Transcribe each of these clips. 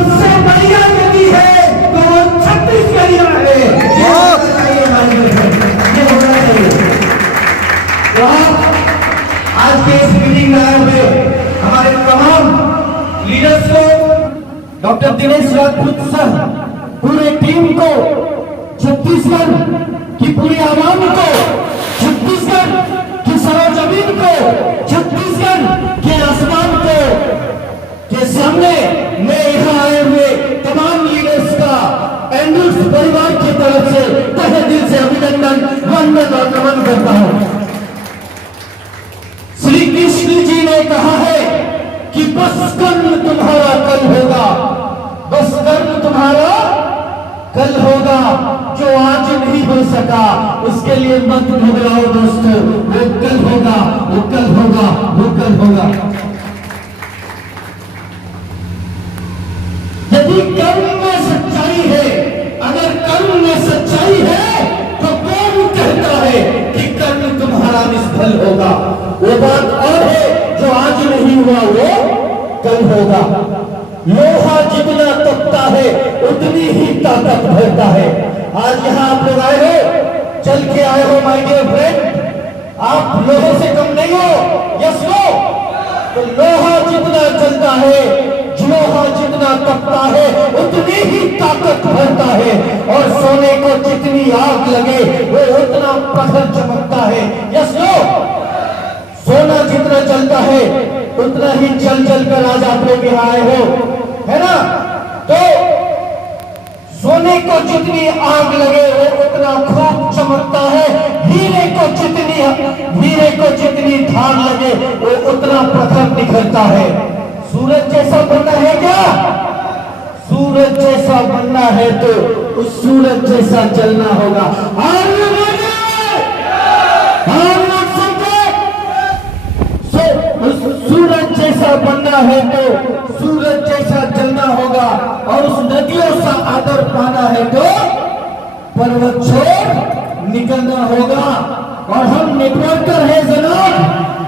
सबसे बढ़िया यदि है तो वो छत्तीसगढ़िया है। ये होना चाहिए हमारे देश में, ये होना चाहिए। तो आज के इस मीटिंग में आए हुए हमारे तमाम लीडर्स को, डॉक्टर दिनेश राजपूत सर, पूरे टीम को, छत्तीसगढ़ की पूरी आवाम को, छत्तीसगढ़ की सरजमीन को, छत्तीसगढ़ के आसमान को के सामने मैं यहाँ आए हुए तमाम लीडर्स का एंड्रूज परिवार की तरफ से तहे दिल से अभिनंदन, वंदन और नमन करता हूँ। श्री कृष्ण जी ने कहा है कि बस कर्म तुम्हारा कल होगा, बस कर्म तुम्हारा कल होगा, जो आज नहीं हो सका उसके लिए मत घबराओ दोस्तों, वो कल होगा, वो कल होगा, वो कल होगा। यदि कर्म में सच्चाई है, अगर कर्म में सच्चाई है तो कौन कहता है कि कर्म तुम्हारा निष्फल होगा। वो बात और है, जो आज नहीं हुआ वो कल होगा। लोहा जितना तपता है उतनी ही ताकत भरता है। आज यहाँ आप लोग आए हो, चल के आए हो माय डियर फ्रेंड, आप लोहे से कम नहीं हो, यस नो। तो लोहा जितना चलता है, लोहा जितना तपता है उतनी ही ताकत भरता है, और सोने को जितनी आग लगे वो उतना प्रखर चमकता है, यस नो। सोना जितना चलता है उतना ही जल जल कर आज आप लोग यहाँ आए हो, है ना। तो सोने को जितनी आग लगे वो उतना खूब चमकता है, हीरे को जितनी धार लगे वो उतना प्रखर निखरता है। सूरज जैसा बनना है क्या? सूरज जैसा बनना है तो उस सूरज जैसा जलना होगा। सूरज जैसा बनना है तो सूरज जैसा जलना होगा, और उस नदियों सा आदर पाना है तो पर्वत छोड़ निकलना होगा। और हम नेटवर्कर हैं जनाब,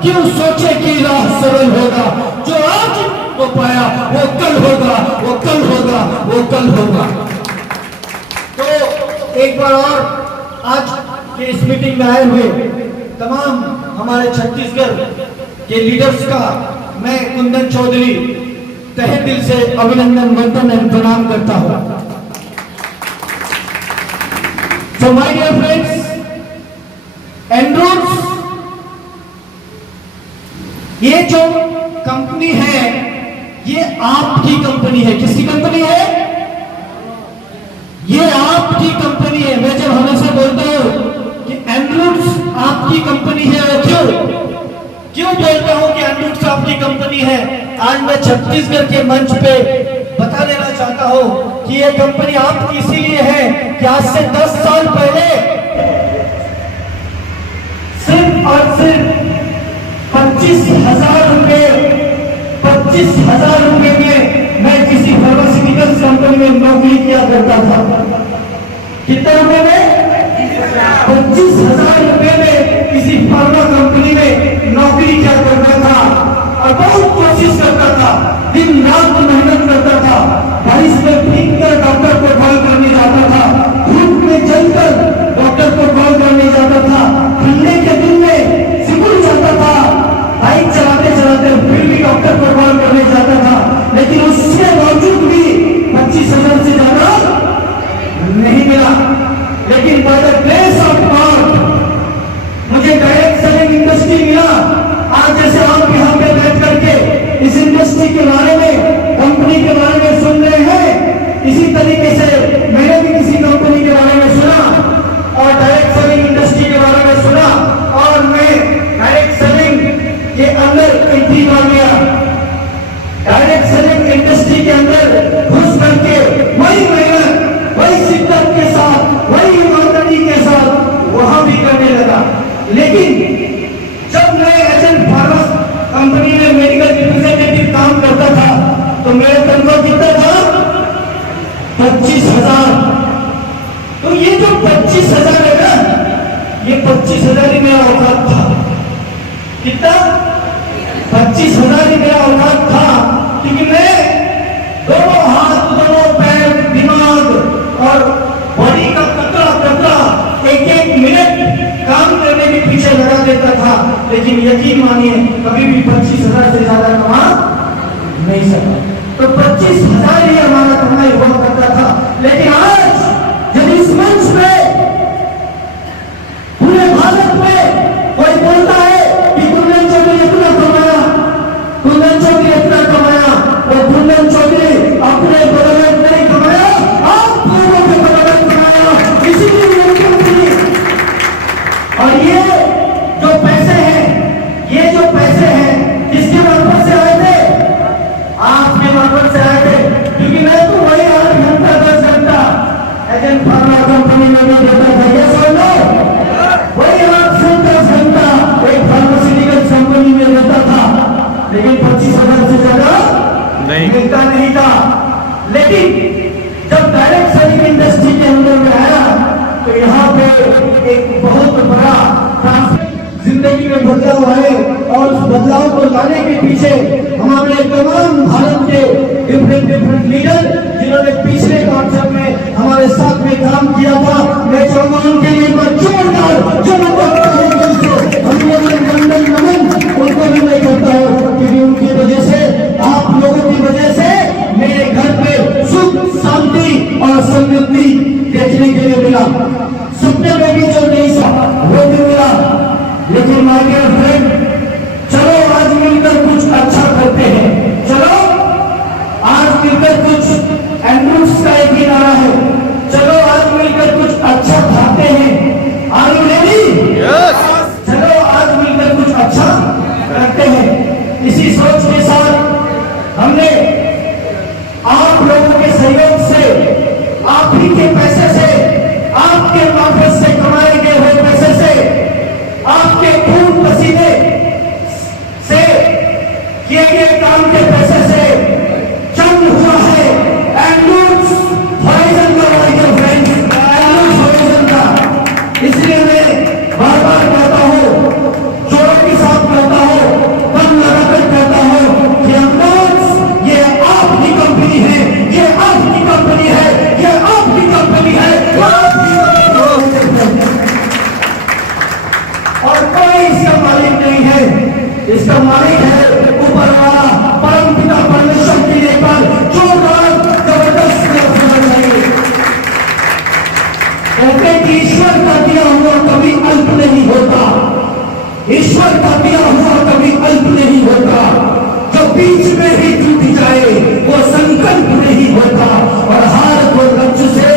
क्यों सोचे कि राह सरल होगा, जो आज वो पाया वो कल होगा, वो कल होगा, वो कल होगा। तो एक बार और आज के इस मीटिंग में आए हुए तमाम हमारे छत्तीसगढ़ के लीडर्स का मैं कुंदन चौधरी तहे दिल से अभिनंदन, वंदन एवं प्रणाम करता हूं। So my dear friends, Andrews ये जो कंपनी है ये आपकी कंपनी है। किसकी कंपनी है? ये आपकी कंपनी है। मैं जब हमेशा बोलता हूं कि एंड्रूज आपकी कंपनी है, और क्यों बोलता हूं कि एंड्रूज आपकी कंपनी है, आज मैं छत्तीसगढ़ के मंच पे बता देना चाहता हूं कि ये कंपनी आपकी इसीलिए है कि आज से 10 साल पहले सिर्फ और सिर्फ 25,000 रुपए में मैं किसी फार्मास्यूटिकल कंपनी में नौकरी किया करता था। कितने रुपए में? 25,000 रुपए में किसी फार्मा कंपनी में नौकरी किया करता था, और बहुत कोशिश करता था, दिन रात मेहनत करता था, बारिश में भीगकर डॉक्टर को कॉल करने जाता था, धूप में जलकर डॉक्टर को कॉल करने जाता था, ठंडे के दिन में सिकुड़ जाता था, बाइक चलाते चलाते फिर भी डॉक्टर को कॉल करने जाता था, लेकिन उसके बावजूद भी 25,000 से ज्यादा नहीं मिला। लेकिन by the grace of God मुझे डायरेक्ट सेलिंग इंडस्ट्री मिला। आज जैसे आप यहाँ पे बैठ करके इस इंडस्ट्री के बारे में, कंपनी के बारे में सुन रहे हैं, इसी तरीके से मैंने भी किसी कंपनी के बारे में सुना और डायरेक्ट सेलिंग इंडस्ट्री के बारे में सुना, और मैं डायरेक्ट सेलिंग के अंदर एंट्री कर लिया। डायरेक्ट सेलिंग इंडस्ट्री के अंदर घुस करके वही मेहनत, वही शिद्दत के साथ, वही ईमानदारी के साथ वहां भी करने लगा। लेकिन जब मैं एजेंट फार्मा कंपनी में मेडिकल रिप्रेजेंटेटिव काम करता था तो मेरा तनख्वाह कितना था? 25,000। तो ये जो 25,000 है ना, ये 25,000 ही मेरा औकात था। कितना? 25,000 ही मेरा औकात था, क्योंकि मैं दोनों हाथ यकीन मानिए कभी भी 25,000 से ज्यादा कमा नहीं सका। तो 25,000 ही हमारा कमाई हुआ करता था। लेकिन आज जब इस मंच पे पूरे भारत में कोई बोलता है कि कुंदन चौधरी इतना कमाया, कुंदन चौधरी इतना कमाया, और कुंदन चौधरी अपने बदौलत नहीं कमाया, आप लोगों के बदौलत कमाया, इसीलिए मुख्यमंत्री। और ये जो पैसे हैं, ये जो पैसे हैं किसके मार्फत से आए थे? आपके मार्फत से आए थे। क्योंकि मैं तो वही 8 घंटा 10 घंटा एजेंट फार्मा कंपनी में भी देता था, ये सुन लो, वही 8 से 10 घंटा एक फार्मास्यूटिकल कंपनी में देता था, लेकिन 25,000 से ज्यादा मिलता नहीं था। लेकिन जब डायरेक्ट सेलिंग इंडस्ट्री के अंदर में आया तो यहाँ पे एक बहुत बड़ा जिंदगी में बदलाव आए, और उस बदलाव को लाने के पीछे हमारे तमाम भारत के डिफरेंट लीडर जिन्होंने पिछले कॉन्सेप्ट में हमारे साथ में काम किया था, मैं चाहूंगा उनके लिए जोरदार उनको भी मैं करता हूँ, क्योंकि उनकी वजह से, आप लोगों की वजह से मेरे घर पे सुख शांति और समृद्धि देखने के लिए मिला। सपने में भी जो नहीं था वो भी मिला। लेकिन माय डियर फ्रेंड, चलो आज मिलकर कुछ अच्छा करते हैं। चलो आज मिलकर कुछ एंड्रूस का एक ही नारा है, चलो आज मिलकर कुछ अच्छा खाते हैं। Are you ready? यस। चलो आज मिलकर कुछ अच्छा करते हैं। इसी सोच के साथ हमने आप लोगों के सहयोग से, आप ही के पैसे से, आपके मार्फत से कमाए गए हुए पैसे से, आपके खून पसीने से किए गए काम के पैसे से जन्म हुआ है एंड्रूस हॉराइजन का, माय फ्रेंड्स, एंड्रूस हॉराइजन का। इसलिए मैं बार बार कहता हूँ, जोरों के साथ कहता हूँ, दम लगाकर कहता हूँ कि एंड्रूस ये आपकी कंपनी है, ये आपकी कंपनी है, ये आपकी कंपनी है, और कोई इसका मालिक नहीं है। इसका मालिक है ऊपर वाला परम पिता परमेश्वर के लिए पर जोरदार जबरदस्त होना चाहिए। कहते कि ईश्वर का दिया हुआ कभी अल्प नहीं होता, ईश्वर का दिया हुआ कभी अल्प नहीं होता, जो बीच में ही टूट जाए वो संकल्प नहीं होता, और हार को लक्ष्य से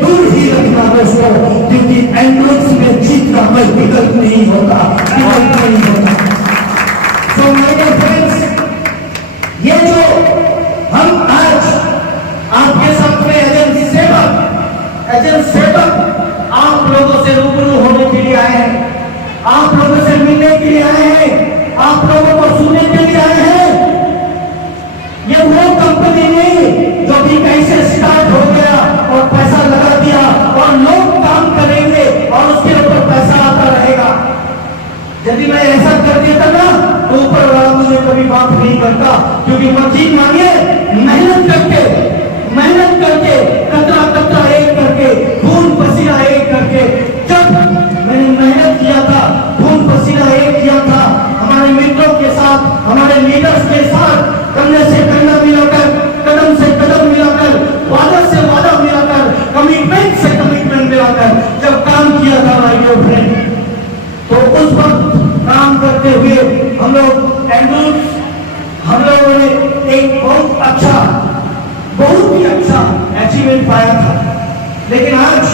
दूर ही रखना दोस्तों, क्योंकि एंड्रूस में जीत का कोई विकल्प नहीं होता, विकल्प नहीं होता। तो मेरे फ्रेंड्स, ये जो हम आज आपके साथ में एजेंट सेवक आप लोगों से रूबरू होने के लिए आए हैं, आप लोगों से मिलने के लिए आए हैं, आप लोगों को सुनने के लिए आए हैं। ये वो कंपनी नहीं जो भी कैसे स्टार्ट हो गया और पैसा लगा दिया और लोग काम करेंगे और उसके ऊपर पैसा आता रहेगा। यदि मैं ऐसा कर देता ना तो ऊपर वाला मुझे कभी माफ नहीं करता, क्योंकि यकीन मानिए मेहनत करके कतरा कतरा एक करके, खून पसीना एक करके, जब मैंने मेहनत किया था, खून पसीना एक किया था, हमारे मित्रों के साथ, हमारे लीडर्स के साथ, कंधे से कंधा मिलाकर, कदम से कदम मिलाकर, वादा से वादा मिलाकर, कमिटमेंट से कमिटमेंट मिलाकर जब काम किया था माय डियर फ्रेंड, तो उस वक्त काम करते हुए हम लोग एंड्रूस, हम लोगों ने एक बहुत ही अच्छा अचीवमेंट पाया था। लेकिन आज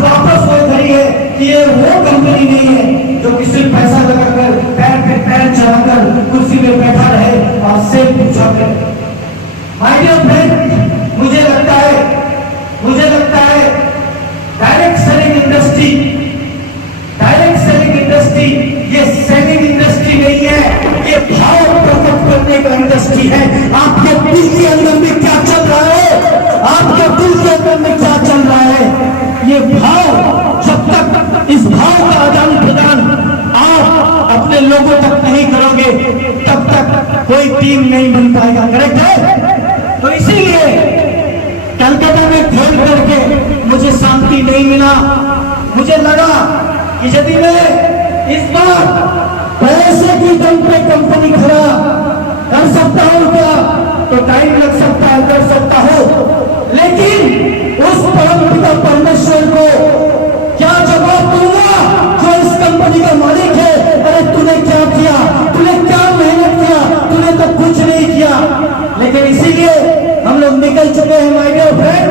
वापस वो घड़ी है कि ये वो कंपनी नहीं है जो किसी पैसा लगाकर पैर पे पैर चढ़ाकर कुर्सी में बैठा रहे और सेब पूछा करे। माय डियर फ्रेंड, मुझे लगता है डायरेक्ट सेलिंग इंडस्ट्री ये सेलिंग इंडस्ट्री नहीं है, ये भाव प्रकट करने का इंडस्ट्री है। आपके दिल के अंदर में क्या चल रहा है, आपके दिल के अंदर में क्या चल रहा है, ये भाव, जब तक इस भाव का आदान प्रदान आप अपने लोगों तक नहीं करोगे तब तक कोई टीम नहीं बन पाएगा। करेक्ट है? तो इसीलिए कलकत्ता में खेल करके मुझे शांति नहीं मिला। मुझे लगा कि यदि मैं इस बार पैसे की दम पे कंपनी खड़ा कर सकता हूं क्या? तो टाइम लग सकता है, कर सकता हो, लेकिन उस परमपिता परमेश्वर को क्या जवाब दूंगा जो इस कंपनी का मालिक है? अरे तूने क्या किया, तूने क्या मेहनत किया, तूने तो कुछ नहीं किया। लेकिन इसीलिए हम लोग निकल चुके हैं माय डियर फ्रेंड,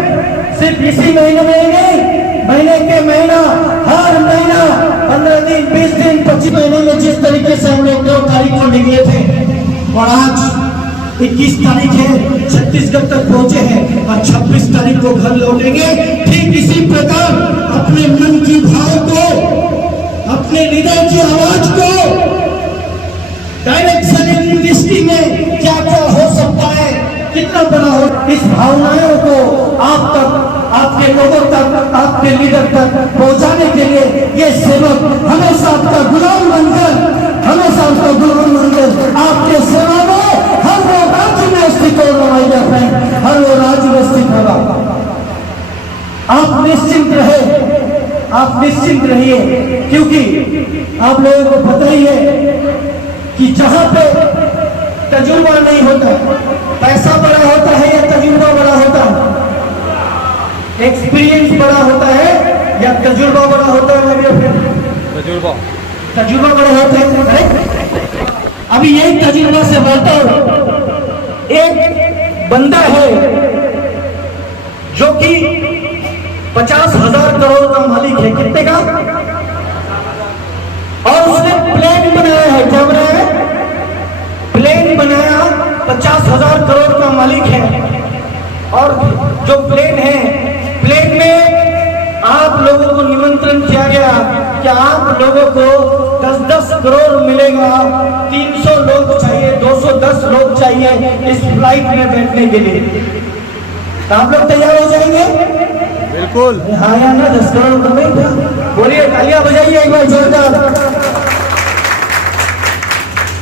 सिर्फ इसी महीने में नहीं, महीने के महीना, हर महीना 15 दिन, 20 दिन, 25 महीने में जिस तरीके से हम लोग 2 तारीख को निकले थे और आज 21 तारीख है, छत्तीसगढ़ तक पहुंचे हैं और 26 तारीख को घर लौटेंगे। ठीक इसी प्रकार अपने मन की भाव को, अपने हृदय की आवाज को डायरेक्ट सेलिंग इंडस्ट्री में क्या क्या हो सकता है, कितना बड़ा हो, इस भावनाओं को आप तक, आपके लोगों तक, आपके लीडर तक पहुंचाने के लिए ये सेवक हमेशा आपका गुलाम बनकर, हमेशा आपका गुलाम बनकर आपके सेवा में हर वो राज्य में स्थित होगा, हर वो राज्य में स्थित होगा। आप निश्चिंत रहे, आप निश्चिंत रहिए, क्योंकि आप लोगों को पता ही है कि जहां पे तजुर्बा नहीं होता, पैसा बड़ा होता है या तजुर्बा बड़ा होता है? एक्सपीरियंस बड़ा होता है या तजुर्बा बड़ा होता है? तजुर्बा बड़ा होता है। अभी यही तजुर्बा से बढ़ता एक बंदा है जो कि 50,000 करोड़ का मालिक है। कितने का? और उसने प्लेन बनाया है, क्या बनाया है? प्लेन बनाया, 50,000 करोड़ का मालिक है। और जो प्लेन है, प्लेन में आप लोगों को निमंत्रण किया गया कि आप लोगों को 10-10 करोड़ मिलेगा, 300 लोग चाहिए, 210 लोग चाहिए इस फ्लाइट में बैठने के लिए। तो आप लोग तैयार हो जाएंगे? बिल्कुल। हाँ या ना? 10 करोड़ तो नहीं था। बोलिए, तालियां बजाइए एक बार जोरदार।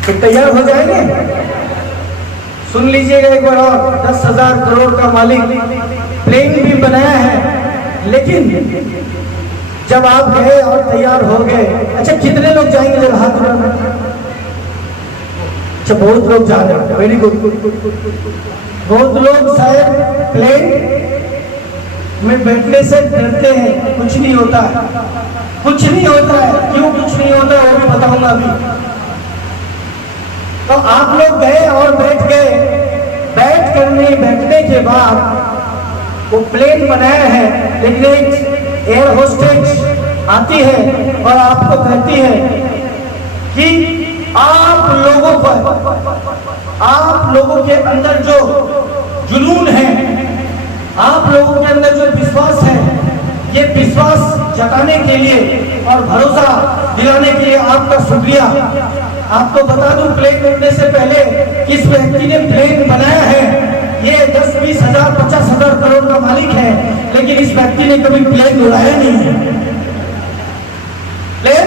तो तैयार हो जाएंगे? सुन लीजिएगा एक बार और, 10,000 करोड़ का मालिक, प्लेन भी बनाया है, लेकिन जब आप गए और तैयार हो गए, अच्छा कितने लोग जाएंगे जब हाथ उठाना? अच्छा बहुत लोग जा रहे हैं, वेरी गुड। बहुत लोग शायद प्लेन में बैठने से डरते हैं, कुछ नहीं होता है, कुछ नहीं होता है। क्यों कुछ नहीं होता है वो भी बताऊंगा अभी। तो आप लोग गए और बैठ गए, बैठने के बाद वो प्लेन बनाया है, लेकिन एक एयर होस्टेज आती है और आपको कहती है कि आप लोगों के अंदर जो जुनून है, आप लोगों के अंदर जो विश्वास है, ये विश्वास जताने के लिए और भरोसा दिलाने के लिए आपका शुक्रिया। आपको बता दूं, प्लेन उड़ने से पहले किस व्यक्ति ने प्लेन बनाया है, ये 10, 20 हजार, 50,000 करोड़ का मालिक है, लेकिन इस व्यक्ति ने कभी प्लेन उड़ाया नहीं है। प्लेन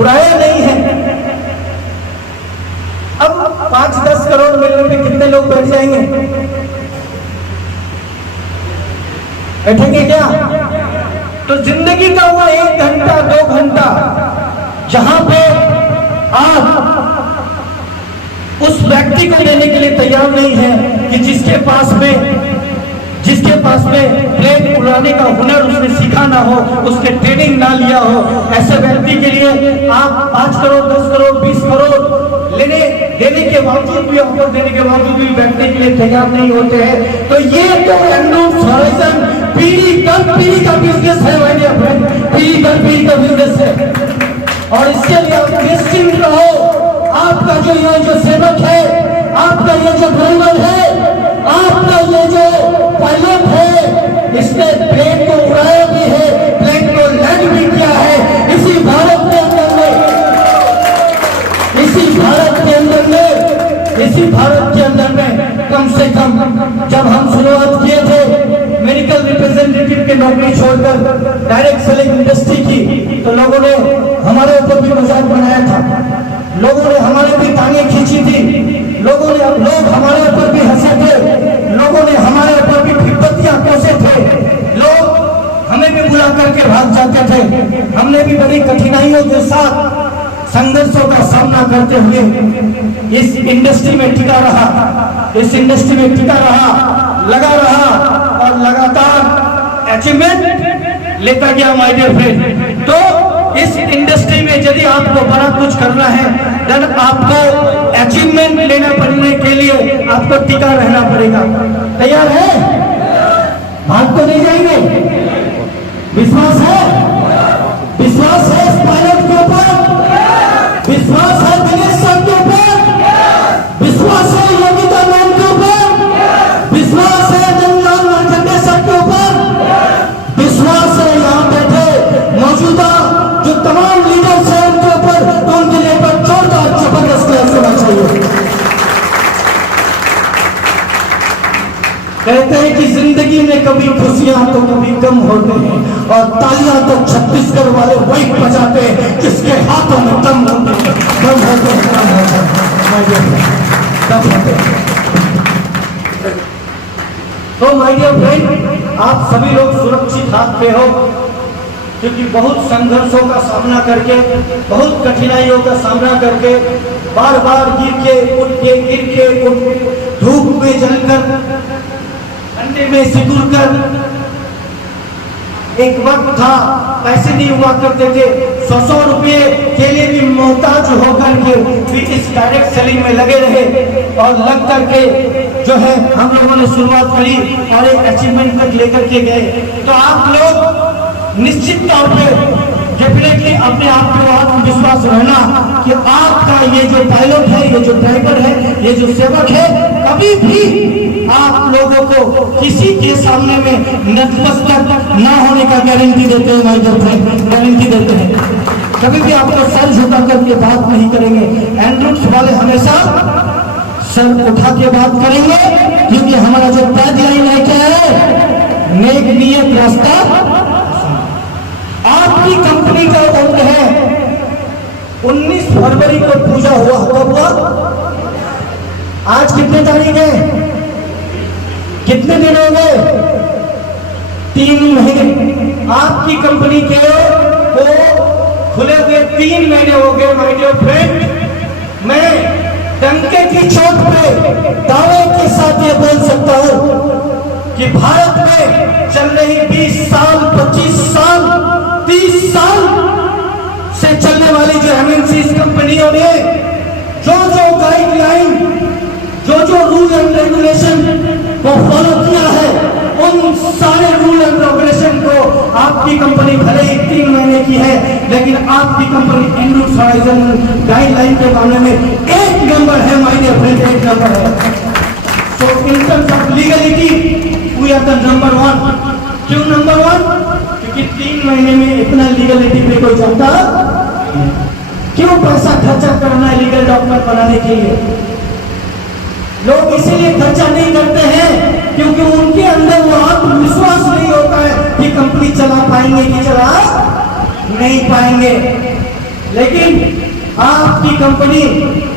उड़ाया नहीं है। अब 5-10 करोड़ मिलने में कितने लोग बैठ जाएंगे? बैठेंगे क्या? तो जिंदगी का वो 1 घंटा 2 घंटा जहां पे आप उस व्यक्ति को देने के लिए तैयार नहीं है कि जिसके पास में प्लेन उड़ाने का हुनर उसने सीखा ना हो, उसने ट्रेनिंग ना लिया हो, ऐसे व्यक्ति के लिए आप 5 करोड़ 10 करोड़ 20 करोड़ देने के बावजूद भी, ऑफर देने के बावजूद भी बैठने के लिए तैयार नहीं होते हैं। तो ये तो पीढ़ी दर पीढ़ी का बिजनेस है, पीढ़ी दर पीढ़ी का बिजनेस है। और इसके लिए आप निश्चिंत रहो, आपका जो ये जो सेवक है, आपका ये जो ड्राइवर है, आपका ये जो पायलट है, इसने प्लेन को उड़ाया भी है, प्लेन को लैंड भी किया है इसी भारत के अंदर में, इसी भारत के अंदर में। कम से कम जब हम शुरुआत किए थे मेडिकल रिप्रेजेंटेटिव की नौकरी छोड़कर डायरेक्ट सेलिंग इंडस्ट्री की, तो लोगों ने हमारे ऊपर भी मजाक बनाया था, लोगों ने हमारे भी टांगे खींची थी, लोग हमारे ऊपर भी हंसे थे, लोगों ने हमारे ऊपर भी विपत्तियां कोसे थे, लोग हमें भी बुला करके भाग जाते थे। हमने भी बड़ी कठिनाइयों के साथ संघर्षों का सामना करते हुए इस इंडस्ट्री में टिका रहा, लगा रहा और लगातार अचीवमेंट लेता गया माय डियर फ्रेंड। तो इस इंडस्ट्री में यदि आपको बड़ा कुछ करना है, देन आपको अचीवमेंट लेना पड़ने के लिए आपको टिका रहना पड़ेगा। तैयार है? भाग तो नहीं जाएंगे? विश्वास है? विश्वास है इस पायलट के ऊपर? विश्वास है दिनेश सर के ऊपर? विश्वास है योगिता मैम के ऊपर? विश्वास है जंगलाल मार्कंडे सर के ऊपर? विश्वास है यहाँ बैठे मौजूदा जो तमाम लीडर्स हैं उनके ऊपर? तो उनके लिए पर जोरदार जबरदस्त क्लैप होना चाहिए। कहते हैं कि जिंदगी में कभी खुशियां तो कभी कम होते हैं और तालियां तो छत्तीसगढ़ वाले वही बजाते हैं जिसके हाथों में दम होते हैं, दम होते हैं। तो माय डियर फ्रेंड, आप सभी लोग सुरक्षित हाथ पे हो, क्योंकि बहुत संघर्षों का सामना करके, बहुत कठिनाइयों का सामना करके, बार बार गिर के उठ, धूप में जलकर, ठंडे में सिकुड़ कर, एक वक्त था पैसे नहीं हुआ करते थे, 100 रुपये के लिए भी मोहताज होकर के भी इस डायरेक्ट सेलिंग में लगे रहे और लग करके जो है हम लोगों ने शुरुआत करी और एक अचीवमेंट तक लेकर के गए। तो आप लोग निश्चित तौर पे डेफिनेटली अपने आप पे आत्मविश्वास रहना कि आपका ये जो पायलट है, ये जो ड्राइवर है, ये जो सेवक है, कभी भी आप लोगों को किसी के सामने में नतमस्तक ना होने का गारंटी देते हैं, माय डियर फ्रेंड, गारंटी देते हैं। कभी भी आपको सर झुका करके बात नहीं करेंगे। एंड्रूट्स वाले हमेशा सर उठा के बात करेंगे, क्योंकि हमारा जो टैगलाइन है क्या है? नेक नियत रास्ता। आपकी कंपनी का उम्र है 19 फरवरी को पूजा हुआ, कब हुआ? आज कितने तारीख है? कितने दिन हो गए? 3 महीने। आपकी कंपनी के को खुले हुए 3 महीने हो गए माय डियर फ्रेंड। मैं डंके की चोट पे दावे के साथ ये बोल सकता हूं कि भारत में चल रही 20 साल, 25 साल, 30 साल से चलने वाली जो एमएनसीज कंपनियों ने जो गाइडलाइन, जो रूल एंड रेगुलेशन को फॉलो किया है, उन सारे रूल एंड रेगुलेशन को आपकी कंपनी भले ही 3 महीने की है, लेकिन आपकी कंपनी एंड्रूट्स हॉराइजन गाइडलाइन के मामले में 1 नंबर है माय डियर फ्रेंड, 1 नंबर है। तो in terms of legality we are the number 1। क्यों नंबर 1? क्योंकि 3 महीने में इतना लीगलिटी पे कोई जाता, क्यों पैसा खर्चा करना है लीगल डॉक्यूमेंट बनाने के लिए? लोग इसीलिए खर्चा नहीं करते हैं क्योंकि उनके अंदर वो आत्मविश्वास नहीं होता है कि कंपनी चला पाएंगे कि चला नहीं पाएंगे। लेकिन आपकी कंपनी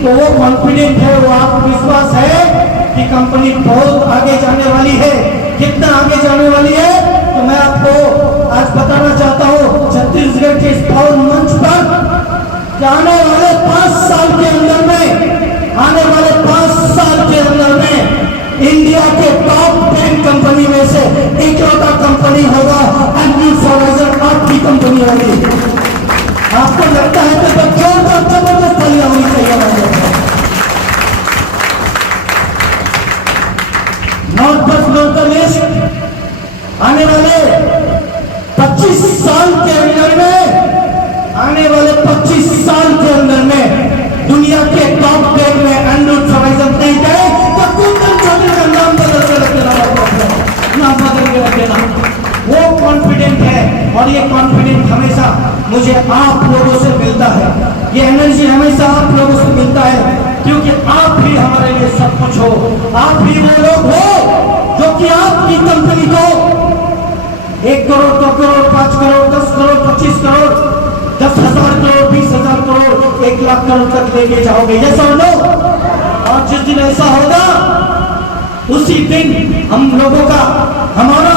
को वो कॉन्फिडेंट है, वो आत्मविश्वास है कि कंपनी बहुत आगे जाने वाली है। कितना आगे जाने वाली है तो मैं आपको आज बताना चाहता हूँ छत्तीसगढ़ के इस पावन मंच पर कि आने वाले 5 साल के अंदर में, आने वाले 5 साल के अंदर में इंडिया के टॉप 10 कंपनी में से इकलौता कंपनी होगा एंड्रूट्स हॉराइजन, आपकी कंपनी होगी। आपको लगता है तो जोरदार जबरदस्त तालियां होनी चाहिए। नॉर्थ वेस्ट, नॉर्थ ईस्ट आने वाले 25 साल के अंदर में, आने वाले 25 साल के अंदर में दुनिया के टॉप 10 में एंड्रूट्स हॉराइजन नहीं गए तो कुंदन चौधरी का नाम बदल के रख देना, नाम बदल के रख देना। वो कॉन्फिडेंट है और ये कॉन्फिडेंट हमेशा मुझे आप लोगों से मिलता है, ये एनर्जी हमेशा आप लोगों से मिलता है, क्योंकि आप भी हमारे लिए सब कुछ हो। आप भी वो लोग हो जो कि आपकी कंपनी को 1 करोड़, 2 करोड़, 5 करोड़, 10 करोड़, 25 करोड़, 10,000 करोड़, 20,000 करोड़, 1 लाख करोड़ तक लेके जाओगे, ये सब लोग। और जिस दिन ऐसा होगा उसी दिन हम लोगों का, हमारा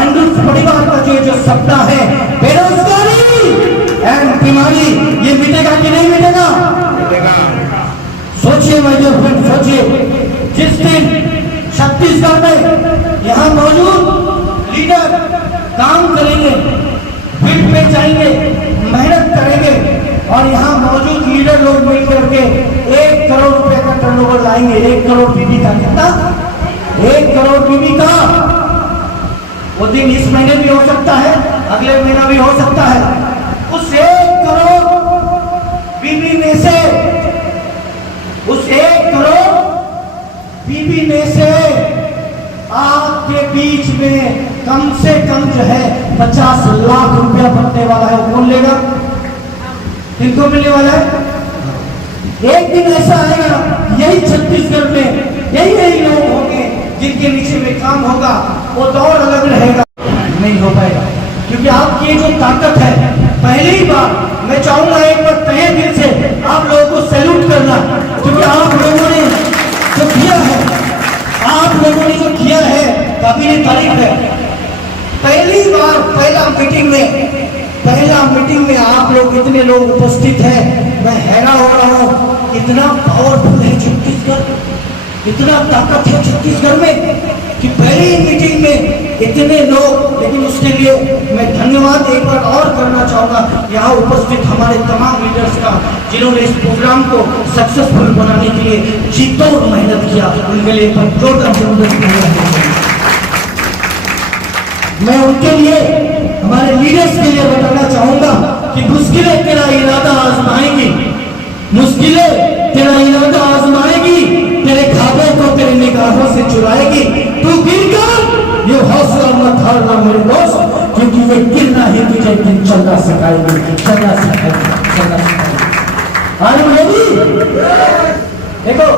एंड्रूट्स परिवार का जो सपना है बेरोजगारी एंड बीमारी ये मिटेगा कि नहीं मिटेगा? सोचिए माय डियर फ्रेंड, सोचिए जिस दिन छत्तीसगढ़ में यहाँ मौजूद लीडर काम करेंगे, फील्ड में जाएंगे, मेहनत करेंगे और यहाँ मौजूद लीडर लोग मिलकर के 1 करोड़ रुपए का टर्नओवर लाएंगे। 1 करोड़ बीबी का कितना? 1 करोड़ बीबी का। वो दिन इस महीने भी हो सकता है, अगले महीना भी हो सकता है। उस 1 करोड़ बीबी में से, उस 1 करोड़ बीबी में से आपके बीच में कम से कम जो है 50 लाख रुपया बनने वाला है। कौन लेगा? किनको मिलने वाला है? एक दिन ऐसा आएगा, यही छत्तीसगढ़ में यही लोग होंगे जिनके नीचे में काम होगा, वो दौर अलग रहेगा। नहीं हो पाएगा क्योंकि आपकी जो ताकत है, पहली बार मैं चाहूंगा एक बार तहे दिल से आप लोगों को सैल्यूट करना, क्योंकि आप लोगों ने जो किया है, आप लोगों ने जो किया है काबिले तारीफ है। पहली बार पहला मीटिंग में आप लोग इतने लोग उपस्थित हैं, मैं हैरान हो रहा हूँ। इतना पावरफुल है छत्तीसगढ़, इतना ताकत है छत्तीसगढ़ में कि पहली मीटिंग में इतने लोग। लेकिन उसके लिए मैं धन्यवाद एक बार और करना चाहूँगा यहाँ उपस्थित हमारे तमाम लीडर्स का, जिन्होंने इस प्रोग्राम को सक्सेसफुल बनाने के लिए जी-तोड़ मेहनत किया। उनके लिए जोरदार जरूरत। मैं उनके लिए, हमारे लीडर्स के लिए बताना चाहूंगा कि मुश्किलें तेरा इरादा आजमाएंगी, मुश्किलें तेरा इरादा आजमाएगी, तेरे ख्वाबों को तेरी निगाहों से चुराएगी। तू गिरकर ये हौसला मत हारना मेरे दोस्त, क्योंकि ये गिरना ही तुझे दिन चलना सिखाएगी, चलना सिखाएगी। Are you ready? देखो,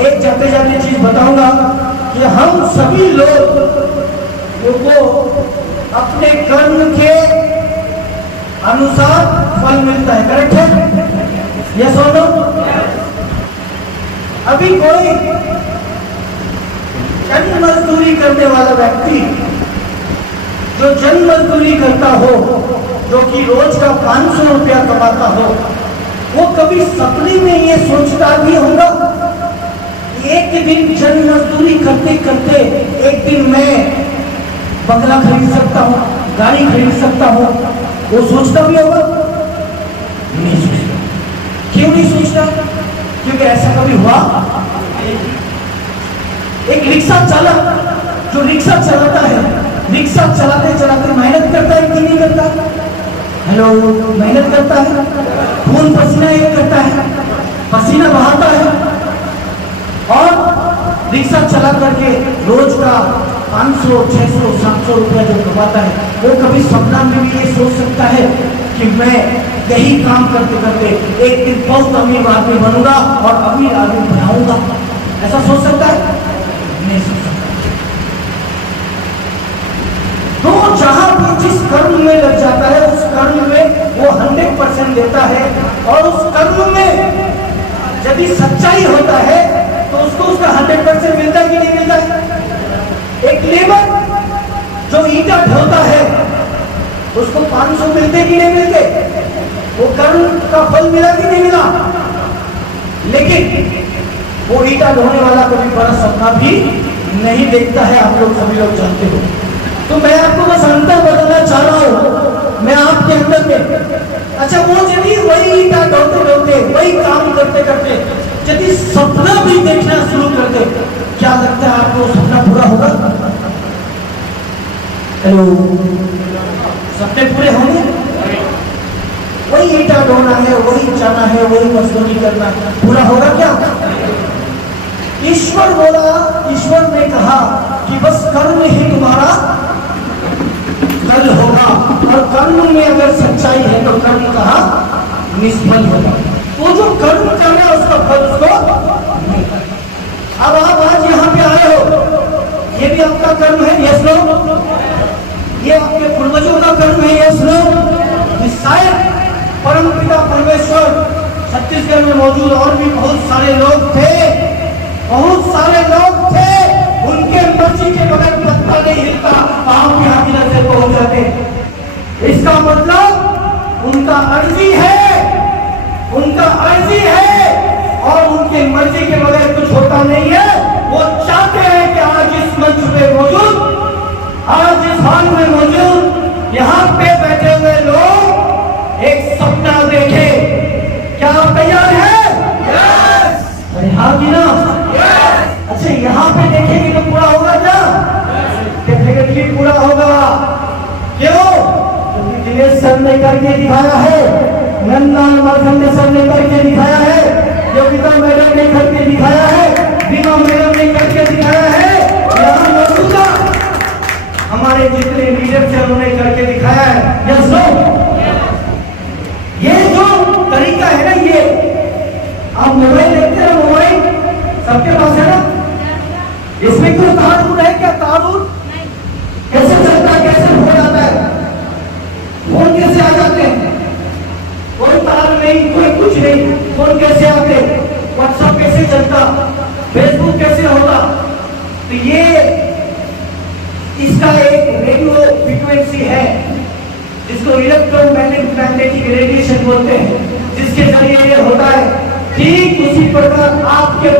एक जाते जाते चीज बताऊंगा कि हम सभी लोग को अपने कर्म के अनुसार फल मिलता है। करेक्ट है? यस और नो? अभी कोई जन मजदूरी करने वाला व्यक्ति, जो जन मजदूरी करता हो, जो कि रोज का 500 रुपया कमाता हो, वो कभी सपने में ये सोचता भी होगा एक दिन जन मजदूरी करते करते एक दिन मैं बंगला खरीद सकता हूँ, गाड़ी खरीद सकता हूँ? वो सोचता भी होगा? नहीं सोचता। क्यों नहीं सोचता? क्योंकि ऐसा कभी हुआ? एक रिक्शा चालक जो रिक्शा चलाता है, रिक्शा चलाते चलाते मेहनत करता है कि नहीं करता? हेलो, मेहनत करता है, खून पसीना एक करता है, पसीना बहाता है और रिक्शा चला करके रोज का 500, 600, 700 रुपया जो कमाता है, वो कभी सपना में भी ये सोच सकता है कि मैं यही काम करते करते एक दिन बहुत अमीर आदमी बनूंगा और अमीर आदमी बनाऊंगा? ऐसा सोच सकता है? नहीं सोच सकता। तो जहां भी जिस कर्म में लग जाता है, उस कर्म में वो 100% देता है और उस कर्म में यदि सच्चाई होता है तो उसको उसका 100% मिलता है कि नहीं मिलता है? एक लेबर जो ईंटा ढोता है, उसको 500 मिलते कि नहीं मिलते? वो कर्म का फल मिला कि नहीं मिला? लेकिन वो ईंटा ढोने वाला कभी बड़ा सपना भी नहीं देखता है, आप लोग सभी लोग जानते हो। तो मैं आपको बस अंतर बताना चाह रहा हूं, मैं आपके अंदर में। अच्छा, वो यदि वही ईंटा ढोते ढोते, वही काम करते करते यदि सपना भी देखना शुरू कर दे, क्या लगता है आपको सपना पूरा होगा? हेलो, सपने पूरे होंगे? वही ईंटा ढोना है, वही जाना है, वही मजदूरी करना है, पूरा होगा क्या? ईश्वर बोला, ईश्वर ने कहा कि बस कर्म ही तुम्हारा कल होगा, और कर्म में अगर सच्चाई है तो कर्म कहा निष्फल होगा। वो जो कर्म कर रहा है उसका फल उसको नहीं। अब आप आज यहाँ पे आए हो, ये भी आपका कर्म है, यस नो? ये आपके पूर्वजों का कर्म है, यस नो? शायद परम पिता परमेश्वर छत्तीसगढ़ में मौजूद और भी बहुत सारे लोग थे, बहुत सारे लोग थे, उनके मर्जी के बगैर पत्ता नहीं हिलता, आप यहाँ की नजर पहुंच जाते। इसका मतलब उनका अर्जी है, उनका अर्जी है और उनकी मर्जी के बगैर कुछ होता नहीं है। वो चाहते हैं कि आज इस मंच पे मौजूद, आज इस हॉल में मौजूद, यहाँ पे बैठे हुए लोग एक सपना देखें। क्या आप तैयार हैं? अरे हाँ की ना? अच्छा, यहाँ पे देखेंगे तो पूरा होगा क्या? डेफिनेटली पूरा होगा। क्यों? क्योंकि दिनेश सर ने करके दिखाया है, नंदलाल मार्कंडे सर ने करके दिखाया है, योगिता मैडम ने करके दिखाया है, बीमा मैडम ने करके दिखाया है, यहाँ मौजूदा हमारे जितने लीडर थे उन्होंने करके दिखाया है। Yes no? ये जो तरीका है ना, ये आप मोबाइल देखते हैं, मोबाइल सबके पास है ना? इसमें कोई तार है क्या? तार कैसे चलता है, कैसे हो जाता है? फोन कैसे आ जाते हैं? कोई तार नहीं, कोई कुछ नहीं, फोन कैसे आते? व्हाट्सएप कैसे चलता? फेसबुक कैसे होता? तो ये इसका एक रेडियो फ्रीक्वेंसी है जिसको इलेक्ट्रोमैग्नेटिक रेडिएशन बोलते हैं, जिसके जरिए ये होता है। ठीक उसी प्रकार आपके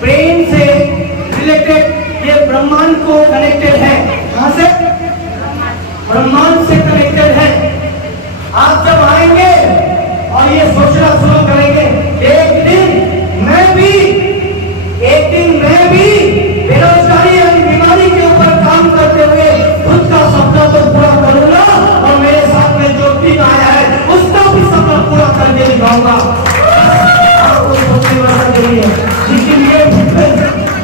ब्रेन से रिलेटेड ये ब्रह्मांड को कनेक्टेड है। कहां से? ब्रह्मांड से कनेक्टेड है। आप जब आएंगे और ये सोचना शुरू करेंगे, एक दिन मैं भी बेरोजगारी यानी बीमारी के ऊपर काम करते हुए खुद का सपना तो पूरा करूंगा और मेरे साथ में जो दिन आया है उसका भी सपना पूरा करके दिखाऊंगा। लेकिन ये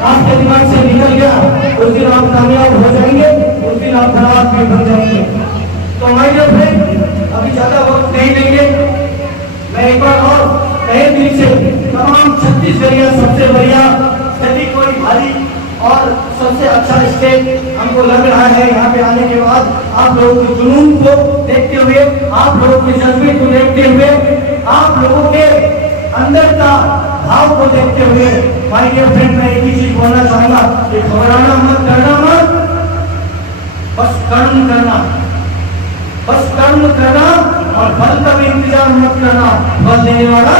आपके दिमाग से निकल गया, उस दिन आप कामयाब हो जाएंगे, उस दिन आप धनवान में बन जाएंगे। तो माय डियर फ्रेंड, अभी ज्यादा वक्त नहीं लेंगे। मैं एक बार और तहे दिल से तमाम छत्तीसगढ़िया सबसे बढ़िया, यदि कोई भारी और सबसे अच्छा स्टेज हमको लग रहा है यहाँ पे आने के बाद, आप लोगों के जुनून को देखते हुए, आप लोगों के जज्बे को देखते हुए, आप लोगों के अंदर का भाव को देखते हुए, माय डियर फ्रेंड, मैं एक ही चीज बोलना चाहूंगा कि घबराना मत, डरना मत, बस कर्म करना, बस कर्म करना और फल का भी इंतजार मत करना। फल देने वाला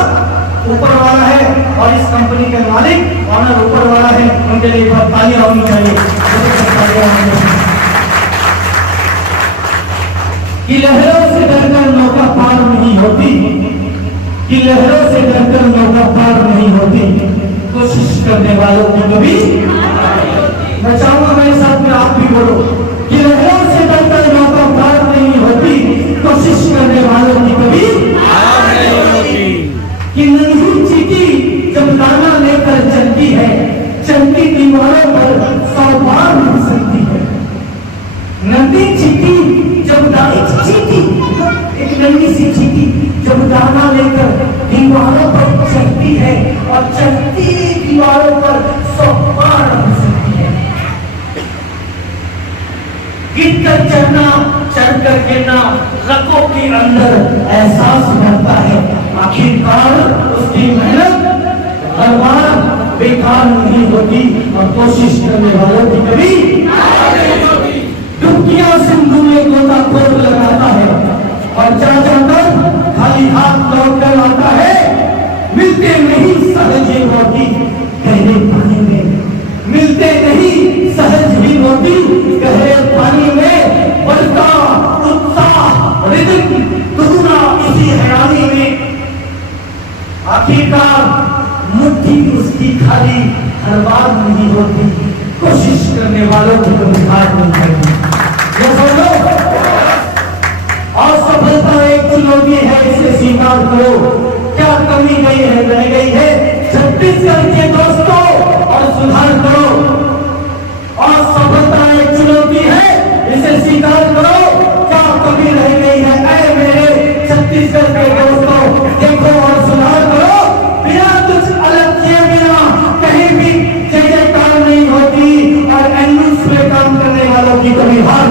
ऊपर वाला है और इस कंपनी के मालिक ऑनर ऊपर वाला है। उनके लिए बहुत तालियां होनी चाहिए। कि लहरों से डरकर नौका पार नहीं होती, कि लहरों से डरकर नौका पार नहीं होती, कोशिश करने वालों की कभी। मैं चाहूंगा मेरे साथ में आप भी बोलो कि लहरों से डरकर नौका पार नहीं होती, कोशिश करने वालों की कभी नहीं होती। कि नन्ही चींटी जब दाना लेकर चलती है, चलती दीवारों पर 100 बार मिल सकती है। नन्ही चींटी जब एक नन्ही सी चींटी जब दाना लेकर दीवारों पर चलती है और चलती दीवारों पर 100 बार मिल सकती है। गिर कर चढ़ना, चढ़ कर गिरना, रगों के अंदर एहसास करता है, आखिरकार उसकी मेहनत हर बार बेकार नहीं होती और कोशिश करने वालों की कभी डुबकियां सिंधु में गोताखोर लगाता है और जा जाकर खाली हाथ लौट कर आता है। मिलते नहीं सहज ही मोती गहरे पानी में, मिलते नहीं सहज ही मोती गहरे पानी में, बढ़ता उत्साह रिदम दुगुना इसी हैरानी में। आखिरकार मुट्ठी उसकी खाली हर बार नहीं होती, कोशिश करने वालों को कभी हार नहीं करती। और सफलता एक चुनौती है, इसे स्वीकार करो। क्या कमी गई है, रह गई है छत्तीसगढ़ के दोस्तों, और सुधार करो। और सफलता एक चुनौती है, इसे स्वीकार करो। क्या कमी रह गई है, ऐ मेरे छत्तीसगढ़ के दोस्तों, देखो और सुधार करो। बिना कुछ अलग किए बिना कहीं भी जय जयकार नहीं होती और एनयूज पे काम करने वालों की कभी हार